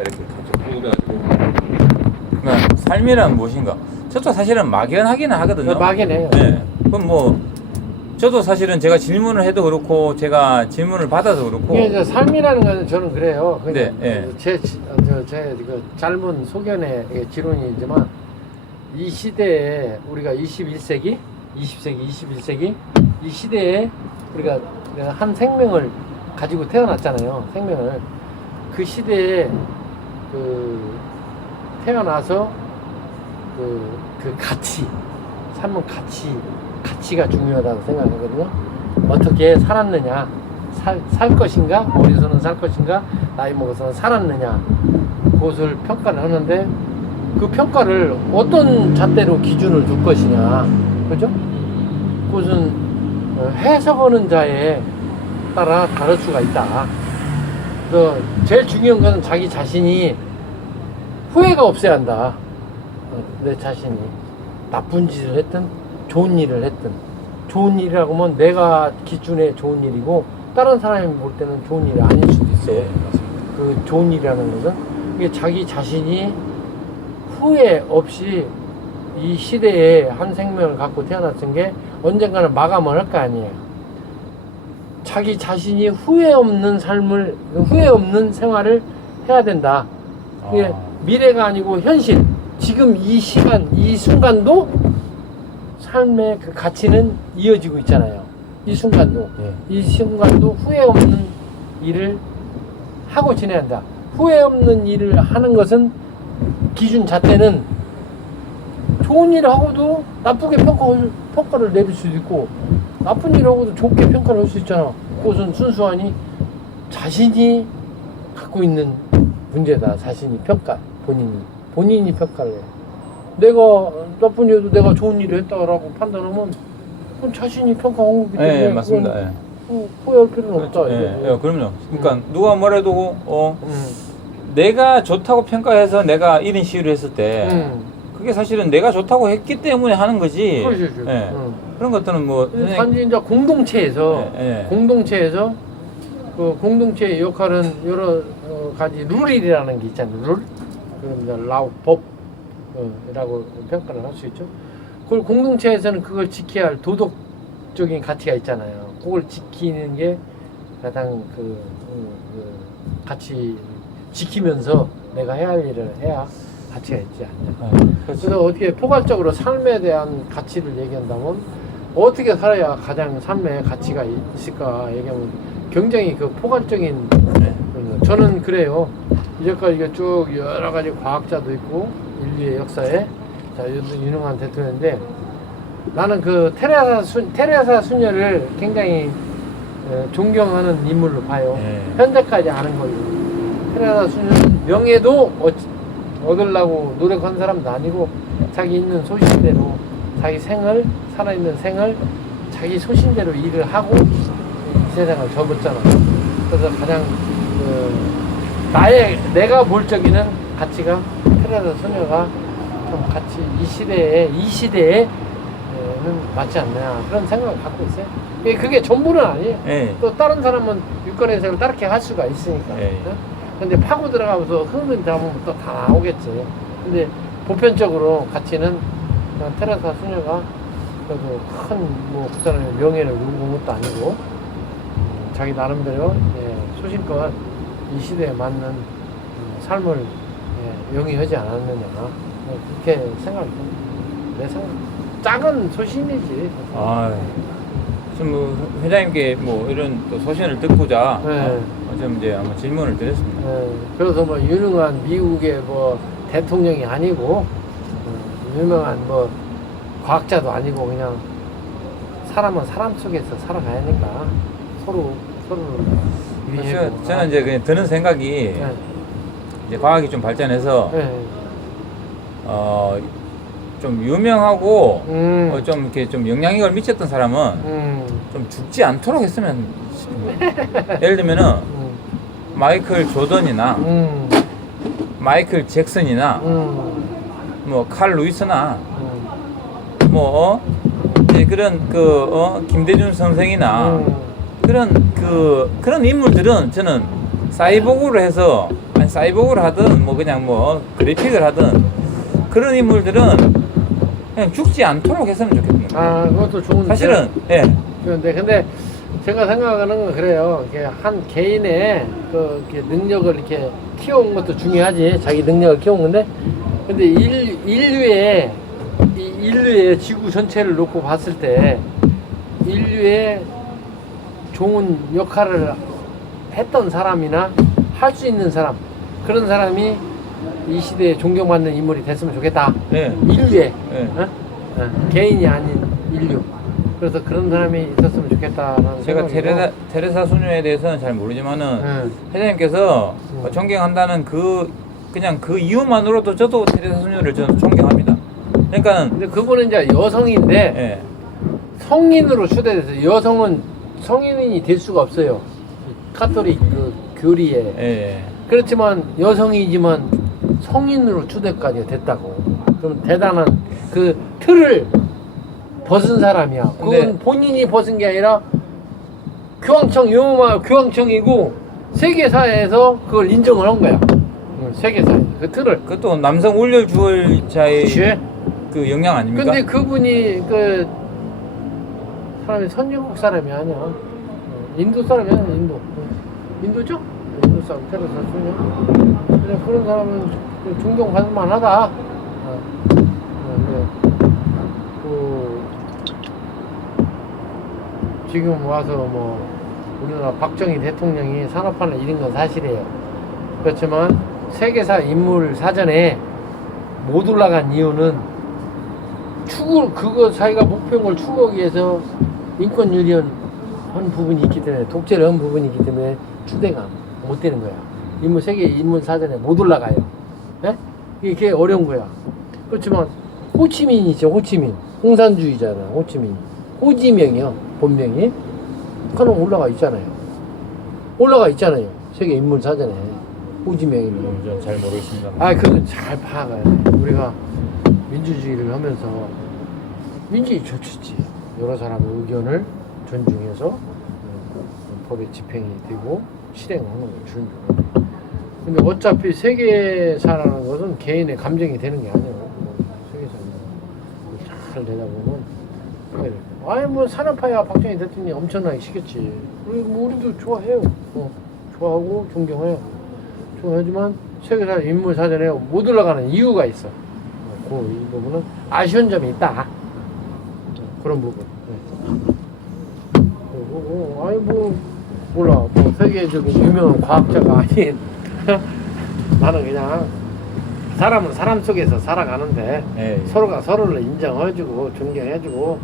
이렇게 그러니까 삶이란 무엇인가? 저도 사실은 막연하기는 하거든요. 막연해요. 네. 그럼 뭐 저도 사실은 제가 질문을 해도 그렇고 제가 질문을 받아도 그렇고 이게 이제 삶이라는 건 저는 그래요. 네, 네. 제 짧은 소견의 지론이지만 이 시대에 우리가 21세기, 20세기, 21세기 이 시대에 우리가 한 생명을 가지고 태어났잖아요. 생명을 그 시대에 태어나서 그 가치, 삶은 가치가 중요하다고 생각하거든요. 어떻게 살았느냐, 살 것인가, 어려서는 살 것인가, 나이 먹어서는 살았느냐, 그것을 평가를 하는데 그 평가를 어떤 잣대로 기준을 둘 것이냐, 그죠? 그것은 해석하는 자에 따라 다를 수가 있다. 제일 중요한 것은 자기 자신이 후회가 없어야 한다. 내 자신이 나쁜 짓을 했든 좋은 일을 했든, 좋은 일이라고 하면 내가 기준에 좋은 일이고 다른 사람이 볼 때는 좋은 일이 아닐 수도 있어요. 네, 맞습니다. 그 좋은 일이라는 것은 이게 자기 자신이 후회 없이 이 시대에 한 생명을 갖고 태어났은 게 언젠가는 마감을 할 거 아니에요. 자기 자신이 후회 없는 삶을, 후회 없는 생활을 해야 된다. 이게 미래가 아니고 현실, 지금 이 시간, 이 순간도 삶의 그 가치는 이어지고 있잖아요. 이 순간도. 이 순간도 후회 없는 일을 하고 지내야 한다. 후회 없는 일을 하는 것은 기준 잣대는 좋은 일을 하고도 나쁘게 평가를 내릴 수도 있고 나쁜 일을 하고도 좋게 평가를 할 수 있잖아. 그것은 순수하니 자신이 갖고 있는 문제다. 자신이 본인이 평가를 해. 내가 나쁜 일도 내가 좋은 일을 했다라고 판단하면 그건 자신이 평가한 거기 때문에 네, 맞습니다. 네. 후회할 필요는 없다. 네, 그럼요. 그러니까 누가 뭐래도 내가 좋다고 평가해서 내가 이런 시위를 했을 때 그게 사실은 내가 좋다고 했기 때문에 하는 거지. 그렇죠. 네. 그런 것들은 뭐 단지 이제 공동체에서 네. 공동체에서 그 공동체의 역할은 여러 가지 룰이라는 게 있잖아요. 룰, 그럼 이제 법이라고 평가를 할 수 있죠. 그걸 공동체에서는 그걸 지켜야 할 도덕적인 가치가 있잖아요. 그걸 지키는 게 가장 같이 지키면서 내가 해야 할 일을 해야 가치가 있지 않냐. 그래서 어떻게 포괄적으로 삶에 대한 가치를 얘기한다면 어떻게 살아야 가장 삶에 가치가 있을까 얘기하면 굉장히 그 포괄적인 저는 그래요. 이제까지 이게 쭉 여러 가지 과학자도 있고 인류의 역사에 유능한 대통령인데 나는 그 테레사 수녀를 굉장히 존경하는 인물로 봐요. 현재까지 아는 걸로. 테레사 수녀는 명예도 얻으려고 노력한 사람도 아니고 자기 있는 소신대로 자기 살아있는 생을 자기 소신대로 일을 하고 이 세상을 접었잖아. 그래서 가장 내가 볼 적에는 가치가 테레사 소녀가 좀 같이 이 시대에는 맞지 않냐 그런 생각을 갖고 있어요. 그게 전부는 아니에요. 또 다른 사람은 유권해석을 다르게 할 수가 있으니까. 근데 파고 들어가면서 흐름 잡으면 또 다 나오겠지. 근데 보편적으로 가치는 테레사 수녀가 그래도 그 사람의 명예를 누군 것도 아니고 자기 나름대로 소신껏 이 시대에 맞는 삶을 영위하지 않았느냐 그렇게 생각합니다. 내 생각 작은 소신이지. 지금 뭐 회장님께 뭐 이런 또 소신을 듣고자 좀 이제 한번 질문을 드렸습니다. 그래서 뭐 유능한 미국의 뭐 대통령이 아니고 유명한 뭐 과학자도 아니고 그냥 사람은 사람 속에서 살아가야 하니까 서로 저는 이제 그냥 드는 생각이 이제 과학이 좀 발전해서 좀 유명하고 좀 이렇게 좀 영향력을 미쳤던 사람은 좀 죽지 않도록 했으면 싶습니다. 예를 들면은 마이클 조던이나 마이클 잭슨이나 뭐 칼 루이스나 뭐 이제 그런 김대중 선생이나 그런 인물들은 저는 사이보그로 해서 한 사이보그를 하든 뭐 그냥 뭐 그래픽을 하든 그런 인물들은 그냥 죽지 않도록 했으면 좋겠습니다. 아, 그것도 좋은데. 사실은 예. 근데 제가 생각하는 건 그래요. 이렇게 한 개인의 이렇게 능력을 이렇게 키워온 것도 중요하지. 자기 능력을 키워온 건데, 근데 인류의 지구 전체를 놓고 봤을 때 인류의 좋은 역할을 했던 사람이나 할 수 있는 사람, 그런 사람이 이 시대에 존경받는 인물이 됐으면 좋겠다. 예. 인류의 예. 개인이 아닌 인류. 그래서 그런 사람이 있었으면 좋겠다라는 제가 생각이고. 테레사 수녀에 대해서는 잘 모르지만은 회장님께서 존경한다는 그냥 그 이유만으로도 저도 테레사 수녀를 저는 존경합니다. 그러니까 근데 그분은 이제 여성인데 예. 성인으로 추대돼서 여성은 성인이 될 수가 없어요. 카톨릭 그 교리에. 예. 그렇지만 여성이지만 성인으로 추대까지 됐다고. 그럼 대단한 그 틀을 벗은 사람이야. 그건 근데- 본인이 벗은 게 아니라 교황청이고 세계사에서 그걸 인정을 한 거야. 세계사에 그 틀을. 그것도 남성 울려주의자의 그치? 그 영향 아닙니까? 근데 그분이 그 사람이 선진국 사람이 아니야. 인도 사람이 아니야. 인도죠? 인도 사람 테레사 수녀. 그냥 그런 사람은 존경받을 만하다. 근데 지금 와서 뭐 우리나라 박정희 대통령이 산업화를 이룬 건 사실이에요. 그렇지만 세계사 인물 사전에 못 올라간 이유는 그거 자기가 목표한 걸 추구하기 위해서 인권 유리한 부분이 있기 때문에, 독재를 한 부분이 있기 때문에 추대가 못 되는 거야. 세계 인물 사전에 못 올라가요. 예? 이게 어려운 거야. 그렇지만 호치민이 있죠. 호치민 공산주의잖아. 호치민 호지명이요. 본명이 그는 올라가 있잖아요. 세계 인물 사전에 호지명이면. 저는 잘 모르겠습니다. 그건 잘 파악해야 돼. 우리가 민주주의를 하면서 민주주의 좋지. 여러 사람의 의견을 존중해서 법의 집행이 되고 실행하는 걸 존중. 근데 어차피 세계사라는 것은 개인의 감정이 되는 게 아니에요. 세계사는 잘 되다 보면 뭐 산업화야 박정희 대통령이 엄청나게 시켰지. 우리도 좋아해요. 좋아하고 존경해요. 좋아하지만 세계사 인물 사전에 못 올라가는 이유가 있어. 이 부분은 아쉬운 점이 있다. 그런 부분. 그리고 몰라. 세계적인 유명한 과학자가 아닌 나는 그냥 사람은 사람 속에서 살아가는데 예. 서로가 서로를 인정해주고 존경해주고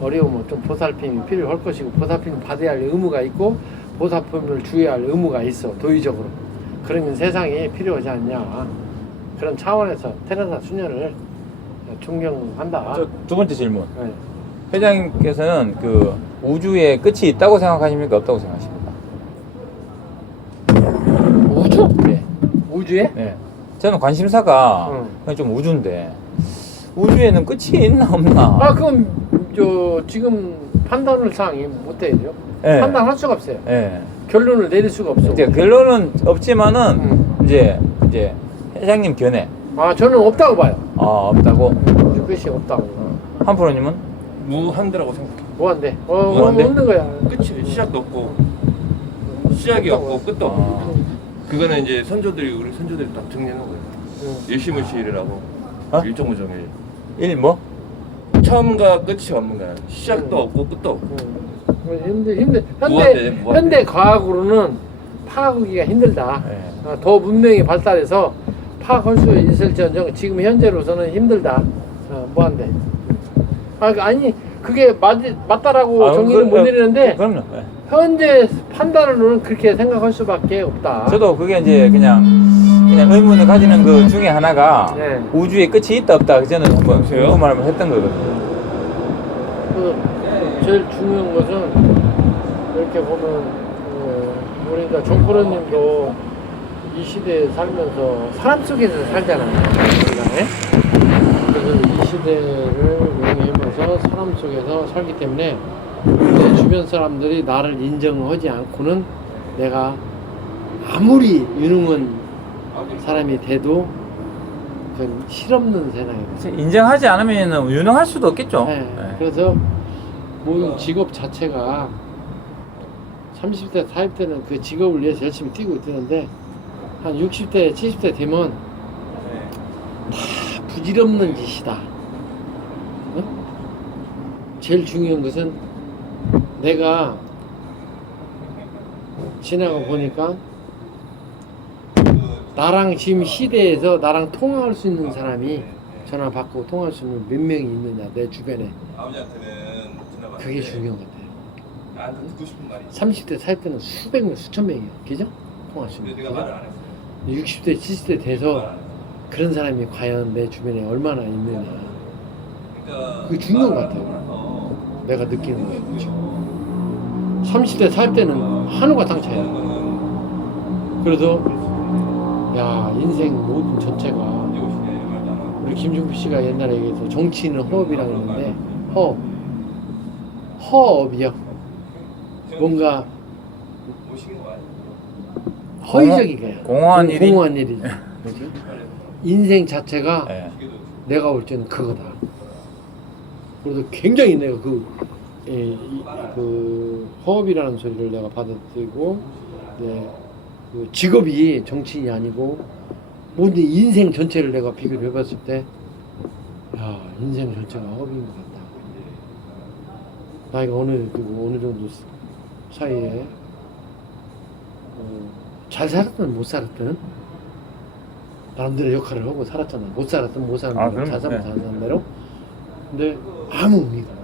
어려우면 좀 보살핌이 필요할 것이고 보살핌을 받아야 할 의무가 있고 보살핌을 주어야 할 의무가 있어. 도의적으로. 그러면 세상이 필요하지 않냐. 그런 차원에서 테레사 수녀를 존경한다. 두 번째 질문. 네. 회장님께서는 그 우주에 끝이 있다고 생각하십니까? 없다고 생각하십니까? 우주? 네. 우주에? 네. 저는 관심사가 응. 그냥 좀 우주인데 우주에는 끝이 있나 없나? 그건 지금 판단을 사항이 못해야죠. 네. 판단할 수가 없어요. 네. 결론을 내릴 수가 없어. 이제 결론은 없지만은 응. 이제 회장님 견해. 저는 없다고 봐요. 없다고. 우주 끝이 없다고. 한 프로님은? 무한대라고 생각해. 뭐한데? 뭐한데? 없는 거야. 끝이 시작도 없고 시작이 없고 끝도 없고. 그거는 이제 우리 선조들이 딱 정리하는 거예요. 일시무실이라고. 어? 일정무정일. 일 뭐? 처음과 끝이 없는 거야. 시작도 없고 끝도 없고. 무한대. 현대 과학으로는 파악하기가 힘들다. 네. 더 문명이 발달해서 파악할 수 있을지언정 지금 현재로서는 힘들다. 뭐한데? 아니 그게 맞다라고 정의는 못 내리는데 그럼요. 네. 현재 판단으로는 그렇게 생각할 수밖에 없다. 저도 그게 이제 그냥 의문을 가지는 그 중에 하나가 네. 우주에 끝이 있다 없다 저는 한번 보세요. 궁금함을 했던 거거든요. 제일 중요한 것은 이렇게 보면 우리가 정프로님도 이 시대에 살면서 사람 속에서 살잖아요. 우리가, 그래서 이 시대를 용해하면서 사람 속에서 살기 때문에 내 주변 사람들이 나를 인정하지 않고는 내가 아무리 유능한 사람이 돼도 그건 실없는 세상이에요. 인정하지 않으면 유능할 수도 없겠죠. 네. 네. 그래서 모든 직업 자체가 30대, 40대는 그 직업을 위해서 열심히 뛰고 뛰는데 한 60대, 70대 되면 다 부질없는 짓이다. 어? 제일 중요한 것은 내가 지나가 보니까 나랑 지금 시대에서 나랑 통화할 수 있는 사람이 전화 받고 통화할 수 있는 몇 명이 있느냐 내 주변에. 그게 중요한 것 같아요. 나한테 듣고 싶은 말이 30대, 40대는 수백 명, 수천 명이에요. 그죠? 통화할 수 있는. 내가 말을 안 했어. 60대, 70대 돼서 그런 사람이 과연 내 주변에 얼마나 있느냐. 그게 중요한 것 같아요. 내가 느끼는 거예요. 30대, 40대는 한우가 당차야. 그래도 야 인생 모든 전체가 우리 김종필 씨가 옛날에 얘기해서 정치인은 허업이라고 했는데 허업이요. 뭔가 허위적인 거야. 공허한 일이? 공허한 일이죠. 그렇죠? 인생 자체가 네. 내가 올 때는 그거다. 그래서 굉장히 내가 그 허업이라는 소리를 내가 받아들이고, 그 직업이 정치인이 아니고 모든 인생 전체를 내가 비교를 해봤을 때, 야 인생 전체가 허업인 것 같다. 나이가 어느 정도 사이에 잘 살았든 못 살았든 나름대로 역할을 하고 살았잖아. 못 살았든 못 살았든 그럼, 잘 살면 네. 잘 사는 대로. 근데 아무 의미가 없어.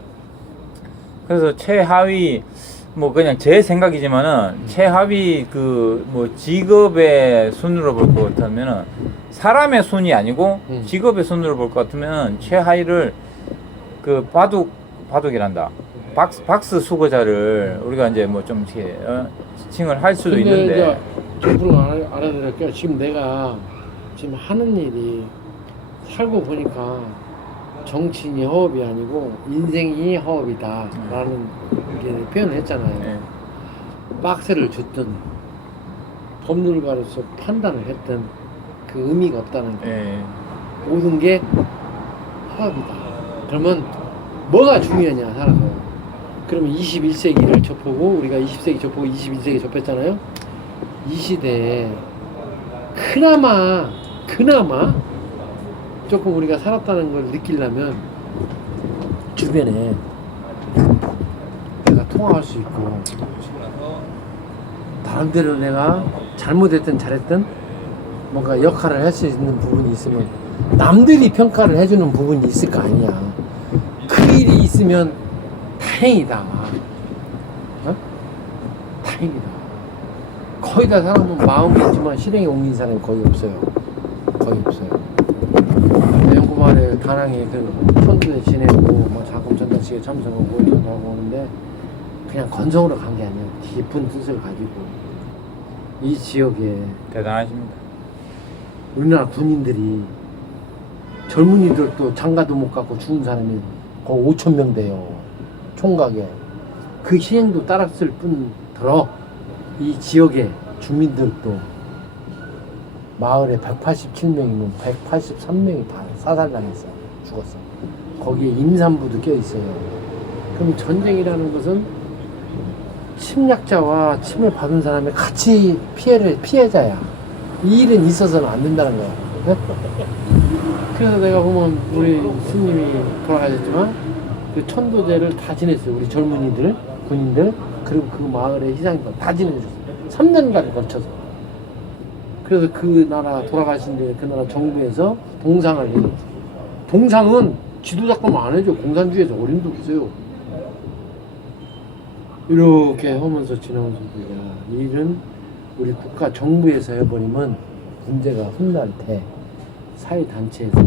그래서 최하위 뭐 그냥 제 생각이지만은 최하위 그 뭐 직업의 순으로 볼 것 같으면은 사람의 순이 아니고 직업의 순으로 볼 것 같으면 최하위를 그 바둑이란다. 박스 수거자를 우리가 이제 뭐 좀 이렇게 지칭을 할 수도 있는데. 정부를 알아들을게요. 지금 내가 지금 하는 일이 살고 보니까 정치인이 허업이 아니고 인생이 허업이다 라는 표현을 했잖아요. 네. 박스를 줬든 법률가로서 판단을 했든 그 의미가 없다는 게 네. 모든 게 허업이다. 그러면 뭐가 중요하냐 살아서. 그러면 21세기를 접하고 우리가 20세기 접하고 21세기 접했잖아요. 이 시대에 그나마 조금 우리가 살았다는 걸 느끼려면 주변에 내가 통화할 수 있고 나름대로 내가 잘못했든 잘했든 뭔가 역할을 할 수 있는 부분이 있으면 남들이 평가를 해주는 부분이 있을 거 아니야. 그 일이 있으면 다행이다. 어? 다행이다. 거의 다 사람은 마음이 있지만 실행에 옮긴 사람이 거의 없어요. 거의 없어요. 연구말에 다낭에 그 선두에 지내고 뭐 자금 전달식에 참석하고 전하고 오는데 그냥 건성으로 간 게 아니에요. 깊은 뜻을 가지고 이 지역에 대단하십니다. 우리나라 군인들이 젊은이들도 장가도 못 갖고 죽은 사람이 거의 5,000명 돼요. 총각에. 그 희생도 따랐을 뿐더러 이 지역의 주민들도 마을에 187명이면 183명이 다 사살당했어. 죽었어. 거기에 임산부도 껴있어요. 그럼 전쟁이라는 것은 침략자와 침해받은 사람이 같이 피해자야. 이 일은 있어서는 안 된다는 거야. 그래서 내가 보면 우리 스님이 돌아가셨지만 그 천도제를 다 지냈어요. 우리 젊은이들, 군인들, 그리고 그 마을의 희생들 다 지내줬어요. 3년간 걸쳐서. 그래서 그 나라 돌아가신 뒤에 그 나라 정부에서 동상을 해줬어요. 동상은 지도작품 안 해줘. 공산주의에서 어림도 없어요. 이렇게 하면서 지나면서 야, 이 일은 우리 국가 정부에서 해버리면 문제가 훗날 때 사회단체에서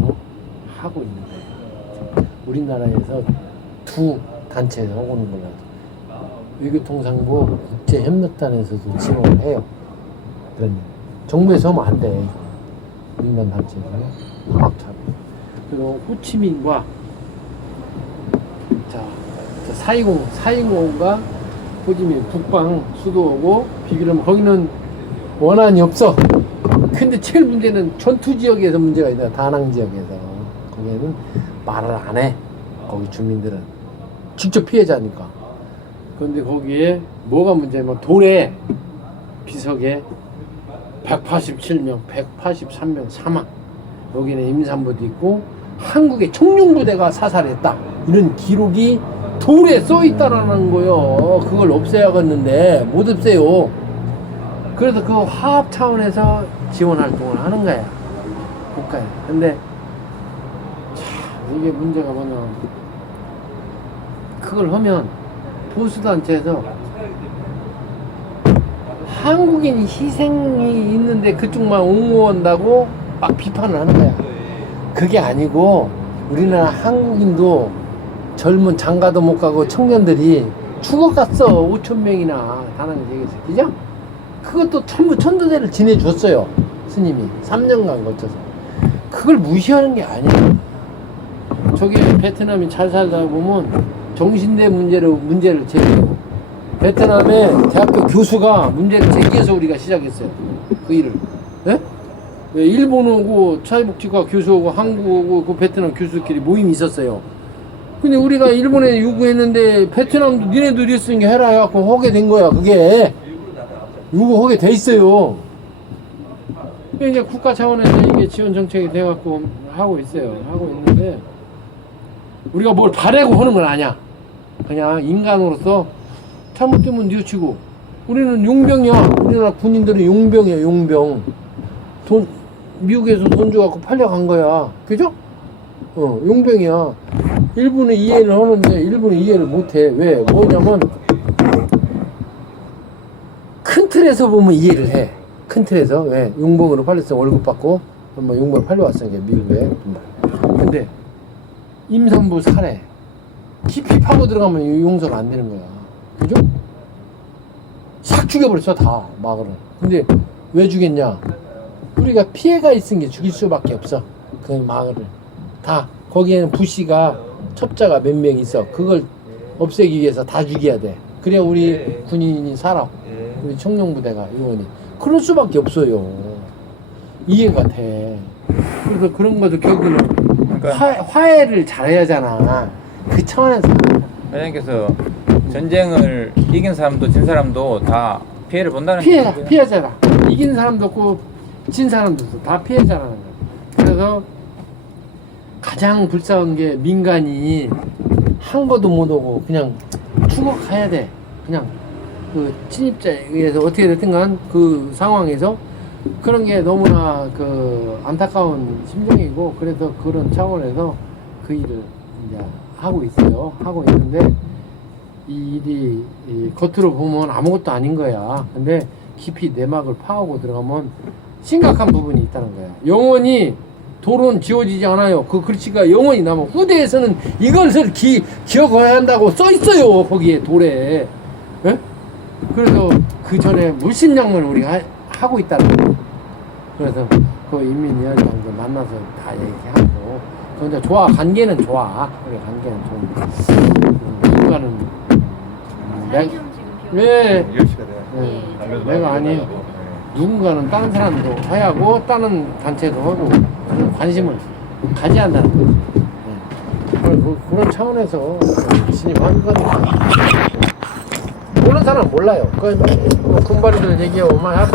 하고 있는 거예요. 우리나라에서 두 단체에서 하고 있는 거라서 외교통상부 국제협력단에서도 지원을 해요. 그런 일. 정부에서 하면 안 돼. 민간 단체에서 화학차로. 그리고 호치민과 자 420과 호치민 국방 수도하고 비교하면 거기는 원한이 없어. 근데 제일 문제는 전투 지역에서 문제가 있다. 다낭 지역에서 거기에는 말을 안 해. 거기 주민들은 직접 피해자니까. 그런데 거기에 뭐가 문제냐면 돌에 비석에 187명, 183명 사망. 여기는 임산부도 있고 한국의 청룡부대가 사살했다. 이런 기록이 돌에 써 있다라는 거요. 그걸 없애야겠는데 못 없애요. 그래서 그 화합 차원에서 지원 활동을 하는 거야. 국가에. 근데 참 이게 문제가 뭐냐. 그걸 하면 보수단체에서 한국인 희생이 있는데 그쪽만 옹호한다고 막 비판을 하는 거야. 그게 아니고 우리나라 한국인도 젊은 장가도 못 가고 청년들이 죽어갔어. 5,000명이나 다낭 지역에서. 그죠? 그것도 전부 천도제를 지내줬어요. 스님이 3년간 거쳐서. 그걸 무시하는 게 아니에요. 저기 베트남이 잘 살다 보면 정신대 문제를 제기해요. 베트남의 대학교 교수가 문제를 제기해서 우리가 시작했어요. 그 일을. 예? 일본 오고 사회복지과 교수 오고 한국 오고 그 베트남 교수끼리 모임이 있었어요. 근데 우리가 일본에 요구했는데 베트남도 니네들이 했으니까 해라 해갖고 하게 된 거야. 그게 요구하게 돼 있어요. 이제 국가 차원에서 이게 지원 정책이 돼갖고 하고 있어요. 하고 있는데 우리가 뭘 바라고 하는 건 아니야. 그냥 인간으로서 잘못되면 뉘우치고. 우리는 용병이야. 우리나라 군인들은 용병이야. 용병. 미국에서 돈 줘갖고 팔려간 거야. 그죠? 용병이야. 일본은 이해를 하는데 일본은 이해를 못해. 왜? 뭐냐면 큰 틀에서 보면 이해를 해. 큰 틀에서. 왜? 용병으로 팔렸어. 월급 받고 뭐 용병 팔려왔으니까 미국에. 근데 임산부 살해 깊이 파고 들어가면 용서가 안 되는 거야. 그죠? 싹 죽여버렸어. 다 마을을. 근데 왜 죽였냐? 우리가 피해가 있은 게 죽일 수밖에 없어. 그 마을을 다. 거기에는 부시가 첩자가 몇 명 있어. 그걸 없애기 위해서 다 죽여야 돼. 그래야 우리 군인이 살아. 우리 청룡부대가 요원이. 그럴 수밖에 없어요. 이해가 돼. 그래서 그런 것도 결국은 그러니까 화해를 잘해야 하잖아. 그 차원에서. 회장님께서 전쟁을 이긴 사람도 진 사람도 다 피해를 본다는 피해자라. 이긴 사람도 없고 진 사람도 없어. 다 피해자라는 거야. 그래서 가장 불쌍한 게 민간이 한 것도 못 오고 그냥 죽어가야 돼. 그냥 그 침입자에 의해서 어떻게 됐든 간 그 상황에서 그런 게 너무나 그 안타까운 심정이고, 그래서 그런 차원에서 그 일을 이제 하고 있어요. 하고 있는데 이 일이 겉으로 보면 아무것도 아닌 거야. 근데 깊이 내막을 파고 들어가면 심각한 부분이 있다는 거야. 영원히 도로는 지워지지 않아요. 그 글씨가 영원히 남아. 후대에서는 이것을 기억해야 한다고 써 있어요. 거기에 돌에. 예? 그래서 그 전에 물심양을 우리가 하고 있다는 거예요. 그래서 그 인민위원장도 만나서 다 얘기하고. 근데 좋아. 관계는 좋아. 우리 관계는 좋은데. 인간은 왜? 내가 아니. 누군가는 다른 사람도 하고 다른 단체도 하고 관심을 가져야 한다는 거지. 그런 차원에서 진입한 거니까. 모르는 사람은 몰라요. 그 군발이들 얘기하고 막